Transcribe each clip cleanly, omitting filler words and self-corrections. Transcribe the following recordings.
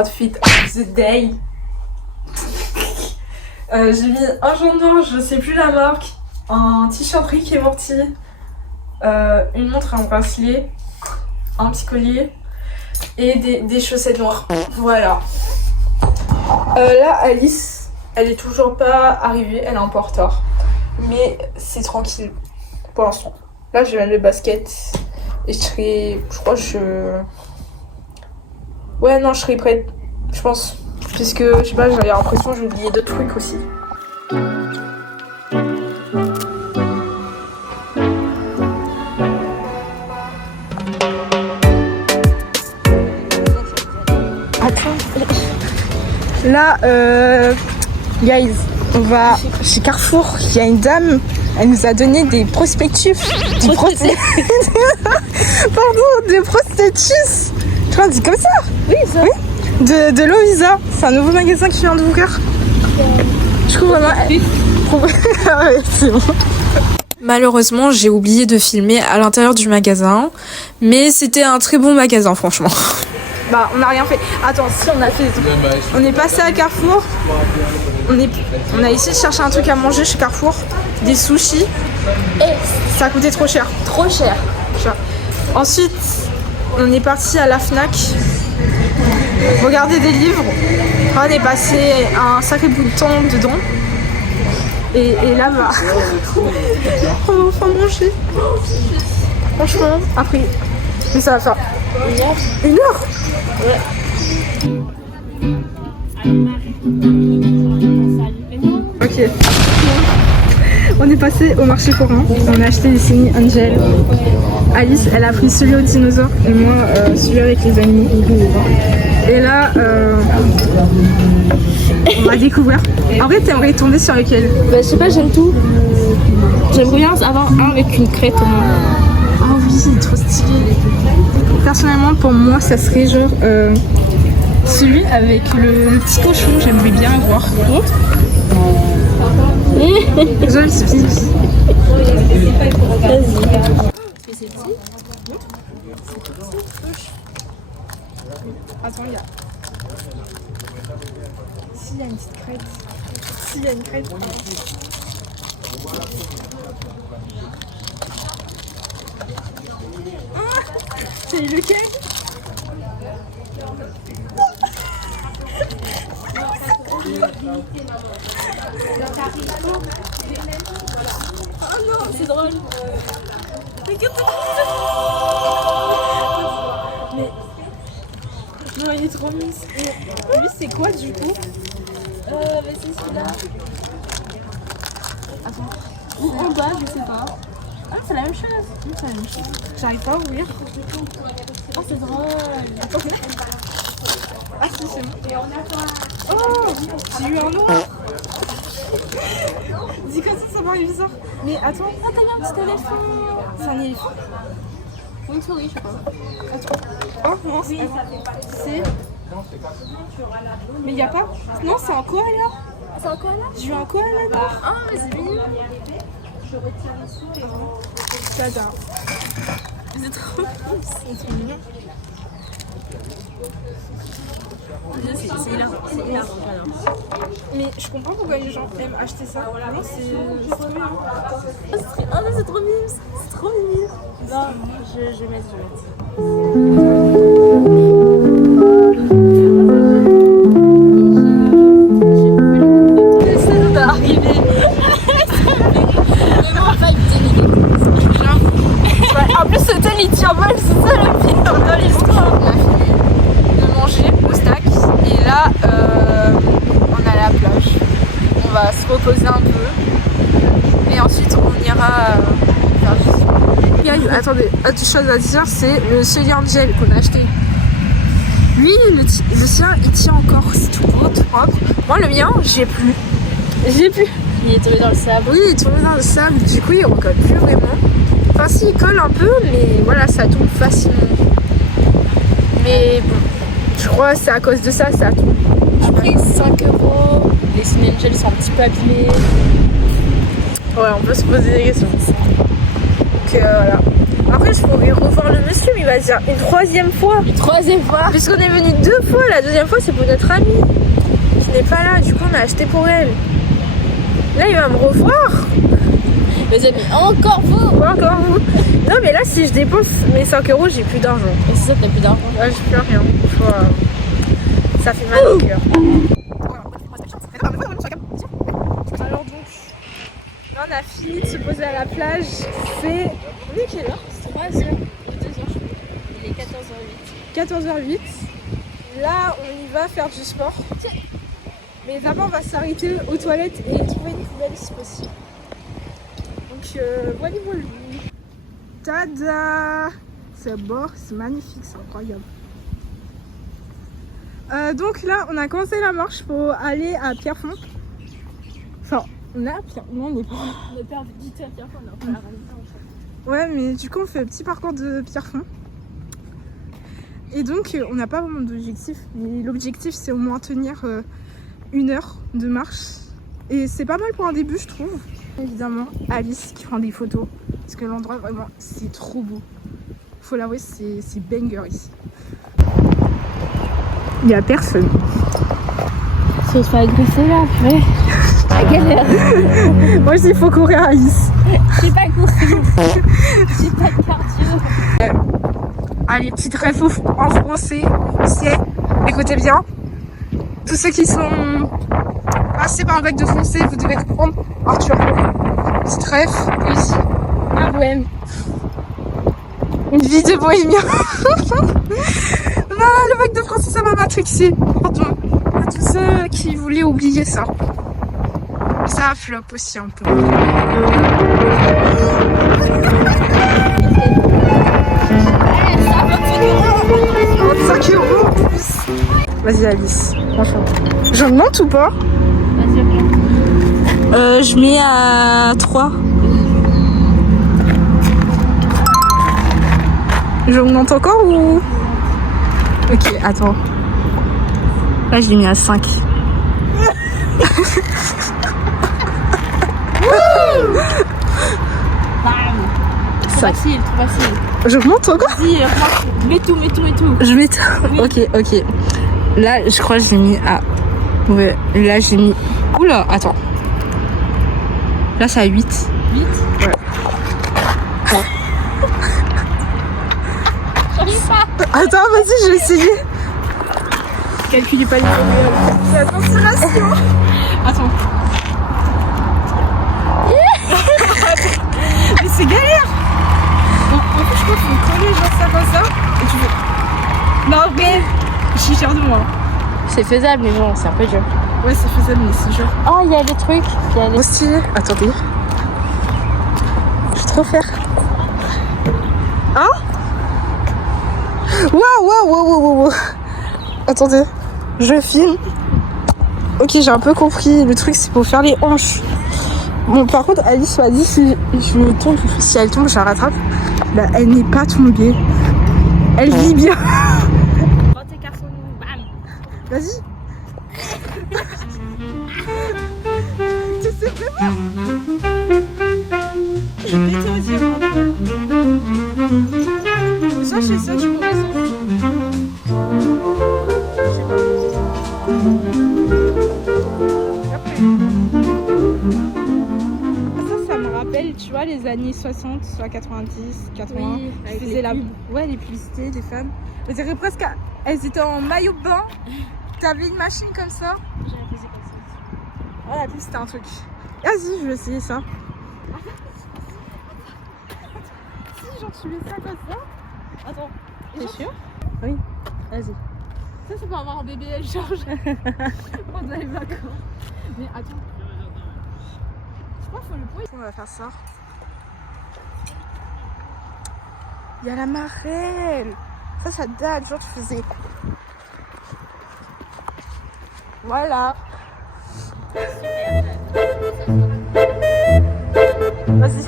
Outfit of the day. J'ai mis un jaune noir, je sais plus la marque, un t-shirt Rick et Morty, une montre et un bracelet, un petit collier et des chaussettes noires. Voilà. Là, Alice, elle est toujours pas arrivée, elle est un peu en retard. Mais c'est tranquille pour l'instant. Là, je vais mettre le basket et je crois que ouais, non, je serai prête, je pense. Puisque, je sais pas, j'avais l'impression que j'ai oublié d'autres trucs aussi. Là, guys, on va chez Carrefour. Il y a une dame, elle nous a donné des prospectus. Pardon, des prospectus. Tu vois, on dit comme ça? Oui, ça. Oui. De Lovisa. C'est un nouveau magasin qui vient d'ouvrir. Je trouve vraiment. Ah ouais, c'est bon. Malheureusement, j'ai oublié de filmer à l'intérieur du magasin, mais c'était un très bon magasin, franchement. Bah, on n'a rien fait. Attends, si on a fait. On est passé à Carrefour. On a essayé de chercher un truc à manger chez Carrefour, des sushis. Et ça a coûté trop cher. Trop cher. Ensuite, on est parti à la Fnac. Regarder des livres. On est passé un sacré bout de temps dedans. Et là, bah, on va enfin manger. Franchement, après. Mais ça va faire 1 heure. Ouais. Ok. On est passé au marché forain. On a acheté des Sunny Angel. Alice, elle a pris celui aux dinosaures et moi celui avec les animaux. Et là, on va découvrir. En vrai, t'aimerais tomber sur lequel? Bah, je sais pas, j'aime tout. J'aimerais bien avoir un avec une crête au moins. Ah oui, c'est trop stylé. Personnellement, pour moi, ça serait genre celui avec le petit cochon. J'aimerais bien avoir. Joli speed. Attends, il y a. S'il y a une petite crête. S'il y a une crête. C'est lequel? Oh non, c'est drôle. Mais non, il est trop mignon. Lui, c'est quoi du coup? Mais c'est celui-là. Attends. Ou en bas, je sais pas. Ah, c'est la même chose. C'est la même chose. J'arrive pas à ouvrir. Oh, c'est drôle. Ah si, c'est bon. Oh, j'ai eu un noir. Dis comme ça paraît bizarre. Mais attends. Ah, t'as mis un petit éléphant. C'est un éléphant? Ou une souris, je sais pas. Attends. Oh non, c'est... Mais y a pas... Non, c'est un koala. C'est un koala? J'ai eu un koala noir. Ah, mais c'est mignon. Tada. C'est trop mignon. C'est hilarant. C'est hilarant. Mais je comprends pourquoi les gens aiment acheter ça. Non, c'est trop mignon. Ah, mais c'est trop mignon. C'est trop mignon. Non, je vais mettre. En plus, ce tel il tient mal, c'est ça le pire dans l'histoire. On a fini de manger au stack et là, on est à la plage. On va se reposer un peu et ensuite on ira faire. Attendez, autre chose à dire, c'est le Sunny Angel qu'on a acheté. Lui, le sien, il tient encore, c'est tout beau, tout propre. Moi, le mien, j'ai plus. Il est tombé dans le sable. Oui, il est tombé dans le sable, du coup, il recolle plus vraiment. Enfin, si, il colle un peu, mais voilà, ça tombe facilement. Mais bon, je crois que c'est à cause de ça, ça tombe. Après, 5 €. Les Sunny Angel sont un petit peu abîmés. Ouais, on peut se poser des questions. Donc voilà. Après, je pourrais revoir le monsieur, mais il va dire une troisième fois. Une troisième fois. Puisqu'on est venu 2 fois, la deuxième fois, c'est pour notre amie qui n'est pas là. Du coup, on a acheté pour elle. Là, il va me revoir. Les amis, encore vous. Ouais, encore vous. Non, mais là, si je dépense mes 5 euros, j'ai plus d'argent. Et c'est ça, t'as plus d'argent. Ouais, j'ai plus rien. Ça fait mal au cœur. Alors donc, là on a fini de se poser à la plage. C'est... On est quelle heure? 3h, 2h. Il est 14h08. 14h08. Là, on y va faire du sport. Mais d'abord, on va s'arrêter aux toilettes et trouver une poubelle si possible. Donc, voilà. Tada! C'est beau, c'est magnifique, c'est incroyable. Donc là, on a commencé la marche pour aller à Pierrefonds. Enfin, on est à Pierrefonds. Non, on n'est pas. On a perdu du temps à Pierrefonds, on a fait la remise en fait. Ouais, mais du coup, on fait un petit parcours de Pierrefonds. Et donc, on n'a pas vraiment d'objectif. Mais l'objectif, c'est au moins tenir 1 heure de marche. Et c'est pas mal pour un début, je trouve. Évidemment, Alice qui prend des photos. Parce que l'endroit, vraiment, c'est trop beau. Faut l'avouer, c'est banger ici. Il n'y a personne. Si on se fait agresser là, purée. La galère. Moi, il faut courir, Alice. J'ai pas courir. J'ai pas de cardio. Allez, petite ref en français. Écoutez bien. Tous ceux qui sont passés par un bac de français, vous devez comprendre. Arthur. Petite ref. Oui. Ah ouais. Une vie de bohémien. Non, le bac de français, ça m'a matrixé. Pardon. À tous ceux qui voulaient oublier ça. Ça flop aussi un peu. 25 euros en plus. Vas-y Alice, franchement. J'augmente ou pas? Vas-y, augmente. Je mets à 3. J'augmente encore ou... Ok, attends. Là, je l'ai mis à 5. Trop facile, trop facile. J'augmente encore? Vas-y, mets tout. Je mets tout. Ok. Là, je crois que j'ai mis à... Ouais, là, j'ai mis... Oula, attends. Là, c'est à 8. 8. Ouais. J'arrive pas. Attends, vas-y, je vais essayer. Calculez pas les problèmes. Attention. Attends. Mais c'est galère. Bon, en fait, je crois qu'il faut coller genre ça comme ça. Et tu veux... Non, mais... Je suis fière de moi. C'est faisable, mais bon, c'est un peu dur. Ouais, c'est faisable, mais c'est dur. Oh, il y a des trucs. Trop stylé. Attendez. Je vais trop faire. Hein? Waouh. Attendez. Je filme. Ok, j'ai un peu compris. Le truc, c'est pour faire les hanches. Bon, par contre, Alice m'a dit si je tombe, si elle tombe, je la rattrape. Bah, elle n'est pas tombée. Elle vit bien. Quand t'es garçon, bam. Vas-y. Tu sais vraiment? Je vais te dire. Ça, je sais ça, tu pourrais ça. Ça me rappelle, tu vois, les années 60, soit 90, 80. Oui, Ils avec faisaient les la... pubs. Ouais, les publicités des femmes. On dirait presque... Elles étaient en maillot de bain. T'avais une machine comme ça. J'avais posé comme ça. Voilà, plus c'était un truc. Vas-y, je vais essayer ça. Si, genre tu mets ça comme ça. Attends. T'es sûr? Oui. Vas-y. Ça, c'est pour avoir un bébé, elle change. Pendant les vacances. Mais attends. Je crois qu'il faut le poids. On va faire ça. Il y a la marelle. Ça date. Genre tu faisais... Voilà. Vas-y.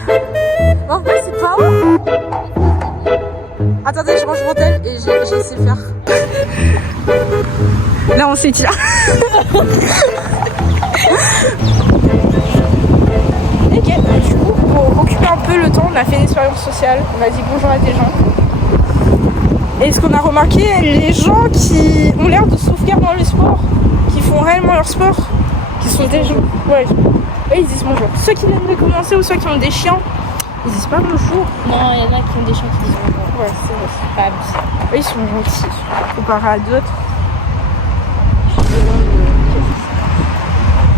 En vrai, c'est pas haut. Attendez, je range mon tel et j'ai essayé de faire. Là, on s'étire. Nickel. coup, pour occuper un peu le temps, on a fait une expérience sociale. On a dit bonjour à des gens. Et ce qu'on a remarqué, les gens qui ont l'air de sauvegarder dans le sport, qui font réellement leur sport, qui sont des gens, ouais, eux ils disent bonjour. Ceux qui viennent de commencer ou ceux qui ont des chiens, ils disent pas bonjour. Non, il y en a qui ont des chiens qui disent bonjour. Ouais, c'est vrai. C'est pas abusé. Eux ils sont gentils, comparé à d'autres.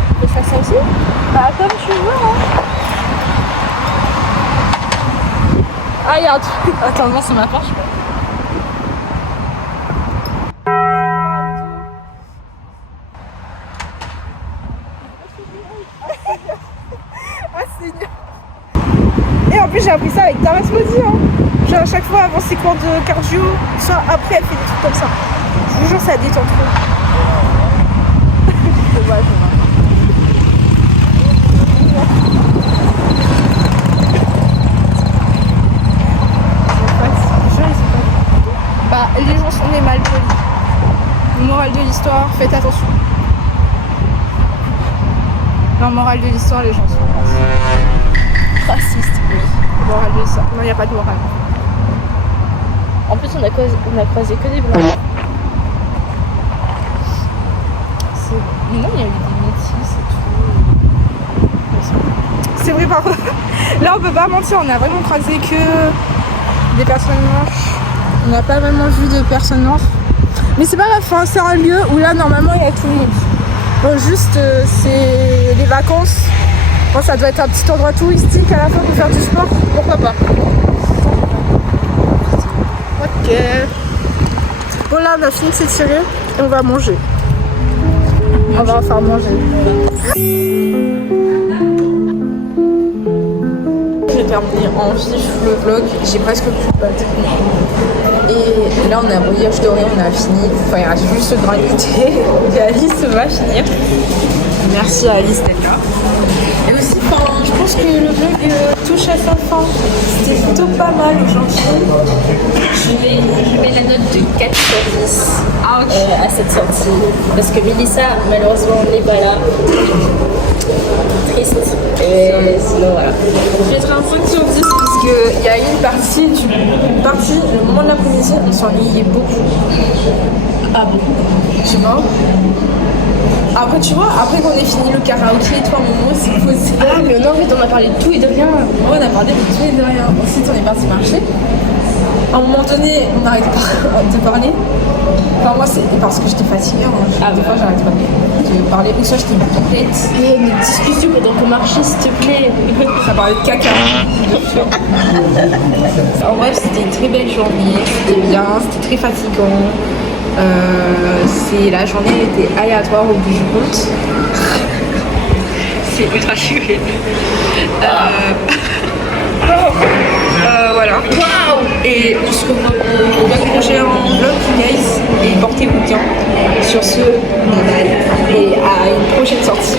Tu peux faire ça aussi? Bah comme tu veux, hein. Ah, il y a un truc. Attends, non, c'est ma porte, je crois. Ah, Seigneur. Et en plus, j'ai appris ça avec Taras Modi. Hein. Genre, à chaque fois avant ses cours de cardio, soit après, elle fait des trucs comme ça. Je vous jure, ça détend trop. Dommage, bah, les gens sont des mal polis. Morale de l'histoire, faites attention. Non, morale de l'histoire, les gens sont Raciste. morale de l'histoire. Non, il n'y a pas de morale. En plus, on a croisé que des blancs. Mais non, il y a eu des métis et tout. C'est vrai, par contre. Là, on peut pas mentir, on a vraiment croisé que des personnes noires. On n'a pas vraiment vu de personnes noires. Mais c'est pas grave, hein, c'est un lieu où là, normalement, il y a tout le monde. Bon, juste, c'est les vacances. Bon, ça doit être un petit endroit touristique à la fin pour faire du sport. Pourquoi pas? Ok. Bon, là, on a fini de s'étirer et on va manger. On va faire manger. J'ai terminé en vif le vlog, j'ai presque plus de batterie. Et là on a brioche dorée, on a fini. Enfin il reste juste de gravité. Et Alice va finir. Merci à Alice d'être là. Et aussi, je pense que le vlog touche à sa fin. C'était plutôt pas mal aujourd'hui. Je mets la note de 4 sur 10 à cette sortie. Parce que Mélissa, malheureusement, n'est pas là. Triste. Et sinon, voilà. Je mettrai un 5 sur 10 parce qu'il y a une partie, le moment de l'après-midi, on s'ennuyait beaucoup. Ah bon? Je sais pas. Après, tu vois, après qu'on ait fini le karaoké et tout, à un moment, c'est posé. Ah, mais non, en fait, on a parlé de tout et de rien. Ouais, on a parlé de tout et de rien. Ensuite, on est parti marcher. À un moment donné, on n'arrête pas de parler. Enfin, moi, c'est parce que j'étais fatiguée. Hein. Des fois, j'arrête pas de parler. Ou soit j'étais complète. Mais une discussion pendant qu'on marchait, s'il te plaît. Ça parlait de caca. En bref, c'était une très belle journée. C'était bien, c'était très fatigant. La journée était aléatoire au bout du compte. C'est ultra chouette. Voilà. Waouh! Et on se revoit au prochain vlog, guys. Et portez-vous bien. Sur ce, bye bye. Et à une prochaine sortie.